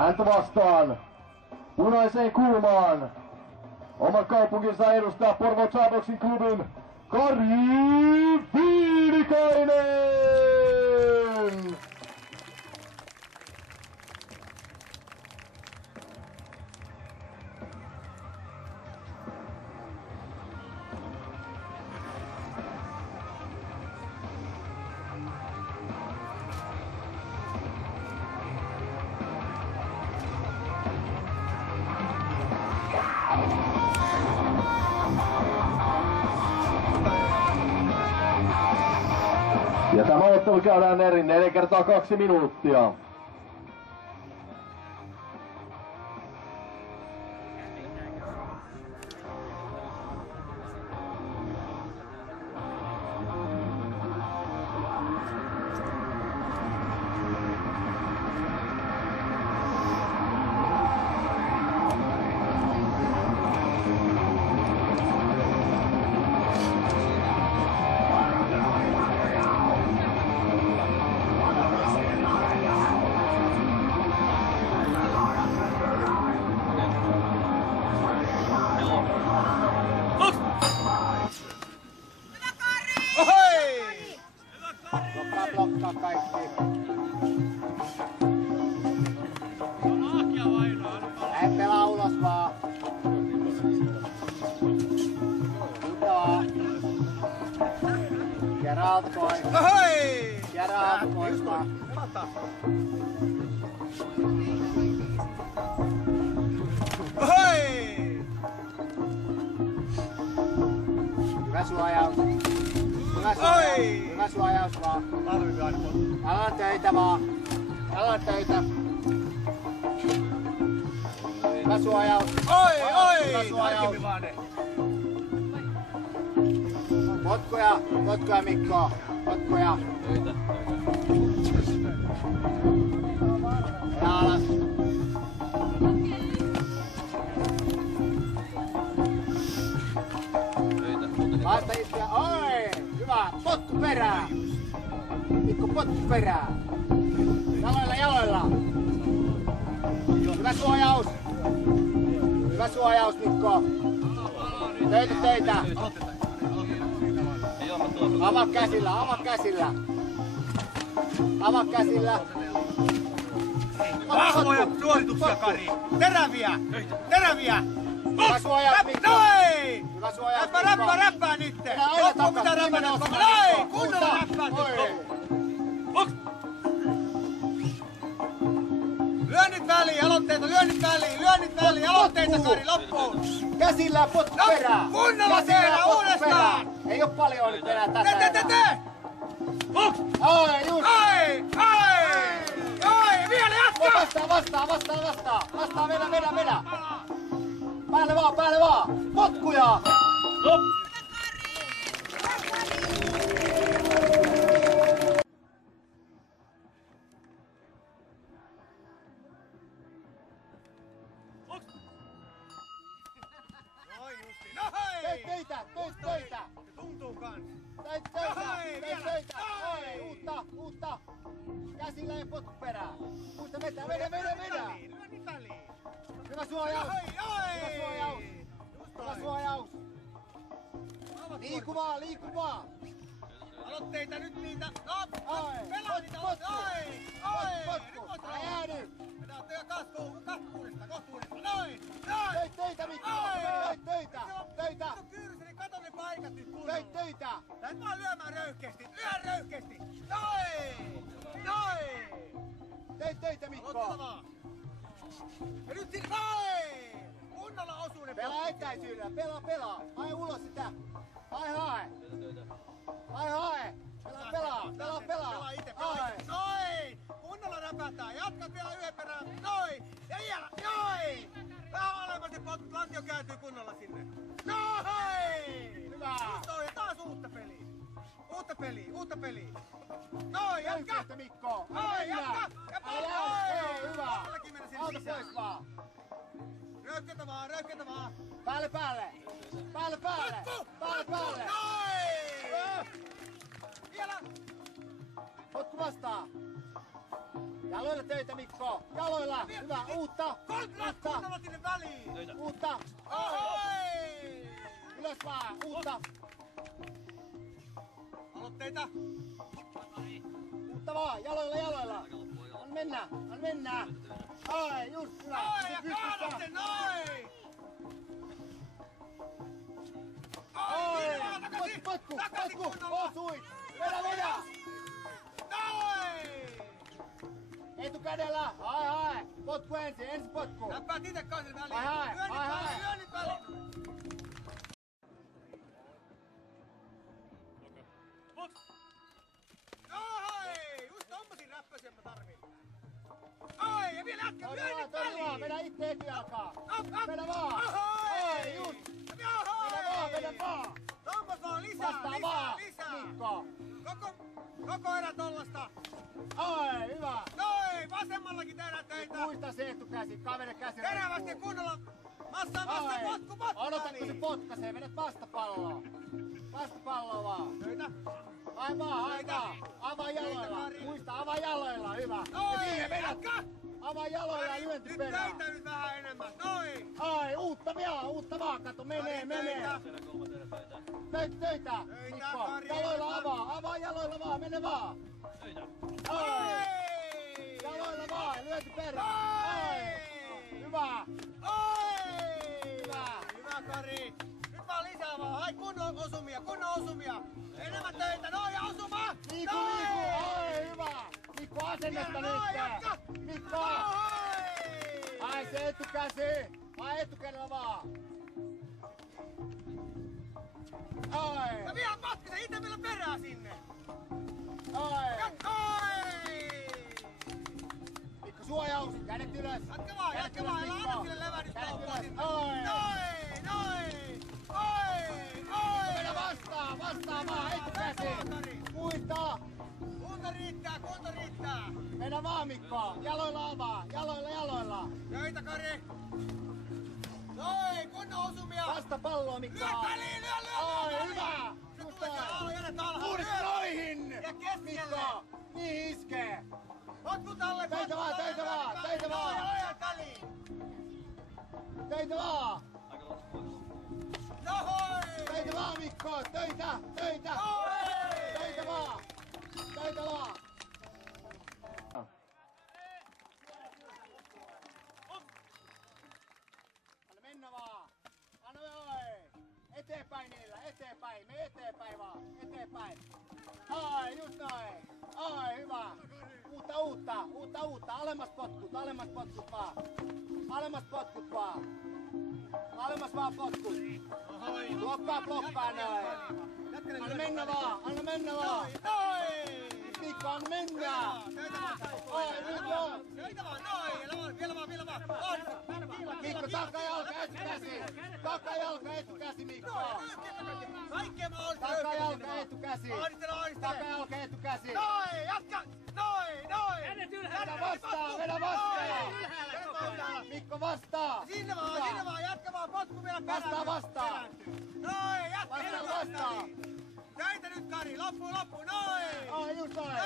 Häntä vastaan. Punaiseen kulmaan. Oman kaupunkinsa edustaa Porvoo Charboxin klubin Kari Viilikainen! Ja tämä ottelu käydään eri 4 kertaa 2 minuuttia. Blokkaa kaikki. Lähde pelaa ulos vaan. Putoa. Kierrä alta pois. Kierrä alta pois vaan. Hyvä suojaus. Hyvä suojaus vaan. Älä töitä vaan. Älä töitä. Hyvä suojaus. Hyvä suojaus. Potkuja Mikko. Potkuja. Ja alas. Vasta itseä. Oi! Hyvä. Potku perään. Mikko, potku perään. Jaloilla. Hyvä suojaus. Hyvä suojaus, Mikko. Töitä. Avaa käsillä. Vahvoja suorituksia, Kari. Teräviä. Hyvä suojaus, Mikko. Noin! Hyvä suojaus, Räppää nyt! Loppu mitä räppänet koko. Noin! Kunnolla räppää nyt! Lyönnit väliin, aloitteita, aloitteita, Kari, loppuun! Käsillä potku perään! Kunnolla tehdään uudestaan! Ei oo paljon nyt enää tässä enää. Tee! Ai, just! Ai, vielä jatka! Vastaa, vedä! Päälle vaan! Potkuja! Töitä! Tuntuu kans! Töitä! Uutta! Käsillä ja potku perään! Muista vetää! Lyönnit väliin! Hyvä suojaus! Liiku vaan! Aloitteita nyt niitä! Pelaa niitä! Potku! Älä jäädy! Kohtuudesta! Noin! Töitä, Mikko! Töitä! Kyrseli, kato ne paikat nyt kunnolla! Töitä! Lähet vaan lyömään röyhkeästi! Lyö röyhkeästi! Noin! Töitä, Mikko! Aloittaa vaan! Ja nyt sinne! Noin! Kunnolla osuu ne! Pelaa etäisyydellä! Pelaa! Hae ulos sitä! Hae! Pelaa! Pelaa ite! Noin! Kunnolla räpätään! Jatka vielä yhden perään! Noin! Ja vielä! Noin! Vähän alemmas ne potkut! Lantio kääntyy kunnolla sinne! Noin! Hyvä! Ja taas uutta peliä! Noin! Jatka! Röyhkeästä, Mikko! Noin! Jatka! Ja Ei, hyvä! Tälläkin mennä sinne Alta sisään! pois vaan! Röyhkeätä vaan! Päälle! Potku! Noin! Vielä! Potku vastaan! Jaloilla töitä Mikko. Jaloilla. Hyvä. Uutta. Uutta. Kunnolla sinne väliin. Uutta. Ohoi! Ylös vaan. Uutta. Aloitteita. Uutta vaan. Jaloilla, jaloilla. Anna mennä. Anna mennä. Ai, just hyvä. Noin ja kaadatte, noin! Oi, niin vaan, takaisin! Potku, Takaisin potku, kunnolla! osui. Vedä, vedä. Noin! Etukädellä. Hai. Potku ensi potku. Läppäät ite kanssa väliin. Ai, Lyö nyt väliin. Ai, just tommosia räppäsiä mä tarviin. Ai, ja vielä äsken lyö nyt väliin. Vedä itse etujalkaa. Up. Vedä vaan. Ahoi! Just. Ahoi! Vedä vaan. Tommos vaan lisää, Vastaa lisää, vaan. lisää. Mikko. Koko erä tollasta. Ai, hyvä. Noin, vasemmallakin tehdään töitä. Muista se etukäsi, kaveri käsi. Terävästi kunnolla. Massa, potku. Odotan, kun se potkaisee. Vedät vastapalloa. Vastapalloa vaan. Töitä. Ai vaan. Avaa jaloilla. Kari. Muista, avaa jaloilla. Hyvä. Ja Noin, siihen vedät. jatka. Avaa jaloilla ja lyönti Nyt perään. töitä nyt vähän enemmän. Noin. Ai, uutta vaan. Kato, menee. Töitä. Mikko, Kari. jaloilla avaa jaloilla vaan, mene vaan. Ai, Oi! jaloilla vaan, lyönti perään. Ai, hyvä. Oi! Hyvä. Hyvä Kari. Nyt vaan lisää vaan. Ai kunnon osumia. Enemmän töitä. Noin ja osuma. Liiku. Ai, hyvä. Mikko, asennetta Noin, jatka. nyt. Mikko. Oi! Ai, se etukäsi. Ai, etukädellä vaan. Ai, Ja vielä matkassa ite vielä perään sinne. ai. Oi! Mikko, suojaus. Kädet ylös. Jatka vaan. Kädet Älä ylös, anna Mikko. sille levähdys Kädet kauppaa ylös. sinne. Ai. Noin! Mennä vastaan vaan, etukäsi. Muista. Kunto riittää. Mennä vaan Mikko, jaloilla avaa, jaloilla. Töitä Kari. Noin, kunnon osumia. Vasta palloa Mikko. Lyö väliin, lyö. Ai, hyvä. Se Just tulee näin. siellä, jänet alhaalla. Uudesta Lyö. noihin. Ja keskelle. Mikko, niin iskee. Potkut alle, Töitä vaan. Aloja väliin. Töitä vaan. Nohoi! Töitä vaan Mikko, töitä. Noin! Töitä vaan. Anna mennä vaan. Anna oi. Eteenpäin niillä, eteenpäin. Me eteenpäin vaan, eteenpäin. Ai, just noin. Ai, hyvä. Uutta. Alemmas potkut vaan. Alemmas vaan potkut. Blokkaa noin. Anna mennä vaan. Noin! Mikko, anna mennä. Ai, nyt on. Töitä vaan, noin! Vielä vaan! Mikko, takajalka etukäsi, Mikko. Kaikkea mahdollista Takajalka etukäsi. Ahdistele! Takajalka etukäsi. Noin! Jatka! Noin! Vedä vastaan. Mikko, vastaa. Sinne vaan! Jatka vaan! Potku vielä perään! Vastaa. Noin! Jatka! Vastaa. Töitä nyt Kari! Loppu! Noin! Ai, just noin. Noin!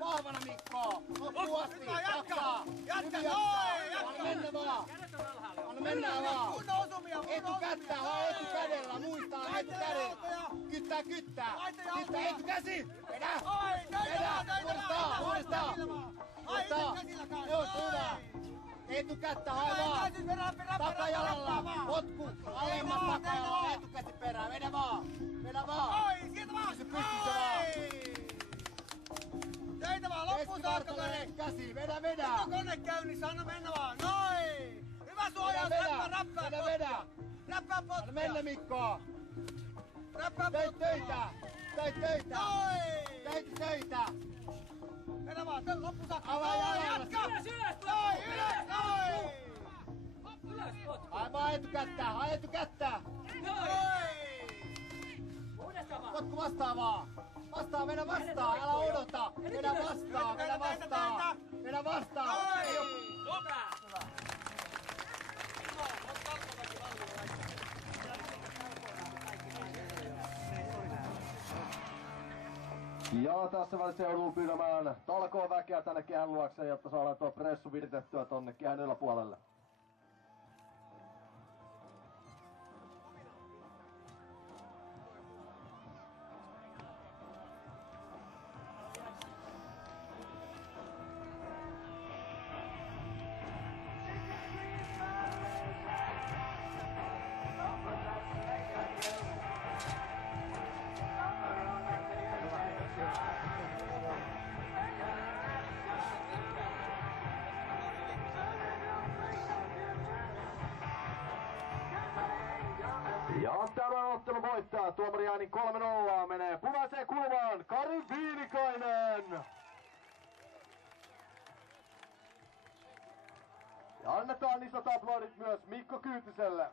Vahvana Mikko. Loppuun asti. Nyt vaan jatka! Jatka! Hyvin Noin! Anna mennä vaan. Anna mennä vaan. Kunnon osumia! Etukädellä. Muistaa etukädellä. Kyttää. Etukäsi. Vedä. Uudestaan. Just hyvä. Etukättä hae vaan. Takajalalla. Potku. Alemmas takajalalla. Etukäsi perään. Vedä vaan. Oi, sieltä vaan! Pysy pystyssä vaan. Töitä vaan, loppuun saakka Keskivartalo Kari! käsi. Vedä. Nyt on kone käynnissä, anna mennä vaan! Noin! Hyvä suojaus, räppää Vedä. Räppää Anna potkuja! mennä Mikko. Räppää Teit potkuja! töitä. Noin! Töitä. Mennä vaan, loppuun saakka! Avaa Noin, jalalla. jatka! Noin, ylös! Hae etukättä. Noin! Potku vastaan vaan. Vedä vastaan. Älä odota. Vedä vastaan. Ei oo- Ja tässä välissä joutuu pyydämään talkoon väkeä tänne kehän luokseen, jotta saadaan tuo pressu viritettyä tonne kehän yläpuolelle. Ja tämän ottelun voittaa tuomari ääni 3-0 menee punaiseen kulmaan Kari Viinikainen. Ja annetaan isot aplodit myös Mikko Kyytiselle.